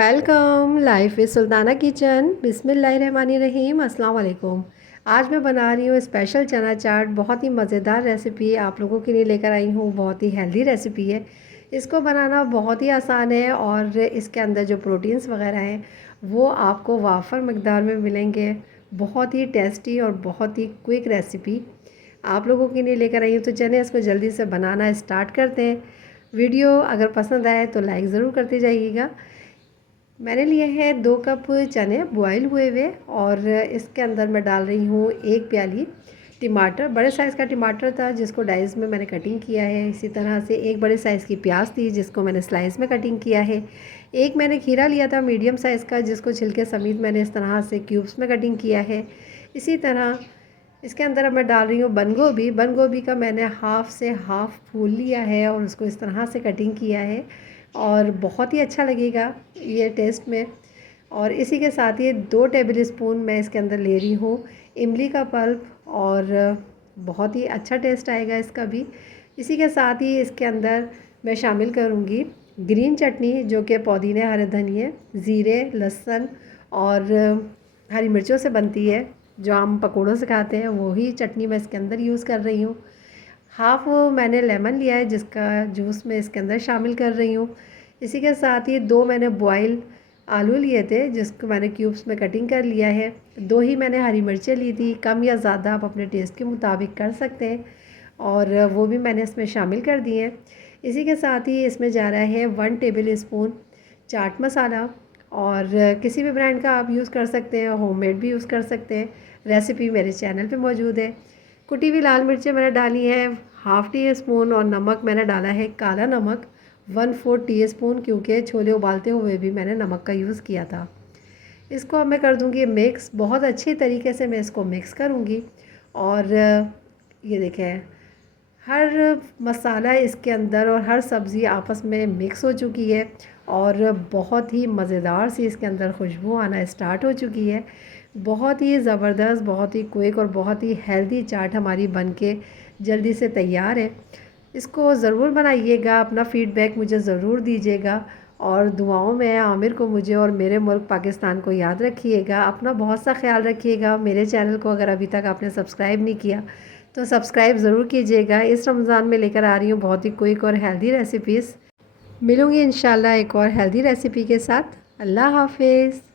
Welcome life is Sultana kitchen. बिस्मिल्लाहिर्रहमानिर्रहीम। अस्सलाम वालेकुम। आज मैं बना रही हूँ स्पेशल चना चाट। बहुत ही मज़ेदार रेसिपी आप लोगों के लिए लेकर आई हूँ। बहुत ही हेल्दी रेसिपी है। इसको बनाना बहुत ही आसान है और इसके अंदर जो प्रोटीन्स वगैरह हैं वो आपको वाफर मकदार में मिलेंगे। बहुत ही टेस्टी और बहुत ही क्विक रेसिपी आप लोगों के लिए लेकर आई हूँ। तो चलिए इसको जल्दी से बनाना स्टार्ट करते हैं। वीडियो अगर पसंद आए तो लाइक ज़रूर करते जाइएगा। मैंने लिए हैं 2 कप चने बॉयल हुए हुए और इसके अंदर मैं डाल रही हूँ 1 प्याली टमाटर। बड़े साइज़ का टमाटर था जिसको डाइस में मैंने कटिंग किया है। इसी तरह से 1 बड़े साइज़ की प्याज थी जिसको मैंने स्लाइस में कटिंग किया है। 1 मैंने खीरा लिया था मीडियम साइज़ का जिसको छिलके समेत मैंने इस तरह से क्यूब्स में कटिंग किया है। इसी तरह इसके अंदर अब मैं डाल रही हूँ बंद गोभी। बंद गोभी का मैंने हाफ़ से हाफ़ फूल लिया है और उसको इस तरह से कटिंग किया है और बहुत ही अच्छा लगेगा ये टेस्ट में। और इसी के साथ ये 2 टेबल स्पून मैं इसके अंदर ले रही हूँ इमली का पल्प और बहुत ही अच्छा टेस्ट आएगा इसका भी। इसी के साथ ही इसके अंदर मैं शामिल करूँगी ग्रीन चटनी जो कि पुदीने, हरे धनिए, ज़ीरे, लहसुन और हरी मिर्चों से बनती है जो हम पकोड़ों से खाते हैं। वही चटनी मैं इसके अंदर यूज़ कर रही हूँ। हाफ़ मैंने लेमन लिया है जिसका जूस मैं इसके अंदर शामिल कर रही हूँ। इसी के साथ ही 2 मैंने बॉयल आलू लिए थे जिसको मैंने क्यूब्स में कटिंग कर लिया है। 2 ही मैंने हरी मिर्चें ली थी, कम या ज़्यादा आप अपने टेस्ट के मुताबिक कर सकते हैं और वो भी मैंने इसमें शामिल कर दिए हैं। इसी के साथ ही इसमें जा रहा है 1 टेबल स्पून चाट मसाला और किसी भी ब्रांड का आप यूज़ कर सकते हैं, होममेड भी यूज़ कर सकते हैं। रेसिपी मेरे चैनल पे मौजूद है। कुटी हुई लाल मिर्चें मैंने डाली हैं हाफ़ टी स्पून और नमक मैंने डाला है काला नमक 1/4 टीस्पून क्योंकि छोले उबालते हुए भी मैंने नमक का यूज़ किया था। इसको अब मैं कर दूँगी मिक्स। बहुत अच्छी तरीके से मैं इसको मिक्स करूँगी और ये देखें हर मसाला इसके अंदर और हर सब्ज़ी आपस में मिक्स हो चुकी है और बहुत ही मज़ेदार सी इसके अंदर खुशबू आना स्टार्ट हो चुकी है। बहुत ही ज़बरदस्त, बहुत ही क्विक और बहुत ही हेल्दी चाट हमारी बनके जल्दी से तैयार है। इसको ज़रूर बनाइएगा, अपना फ़ीडबैक मुझे ज़रूर दीजिएगा और दुआओं में आमिर को, मुझे और मेरे मुल्क पाकिस्तान को याद रखिएगा। अपना बहुत सा ख्याल रखिएगा। मेरे चैनल को अगर अभी तक आपने सब्सक्राइब नहीं किया तो सब्सक्राइब ज़रूर कीजिएगा। इस रमज़ान में लेकर आ रही हूँ बहुत ही क्विक और हेल्दी रेसिपीज़। मिलूँगी इंशाल्लाह एक और हेल्दी रेसिपी के साथ। अल्लाह हाफ़िज़।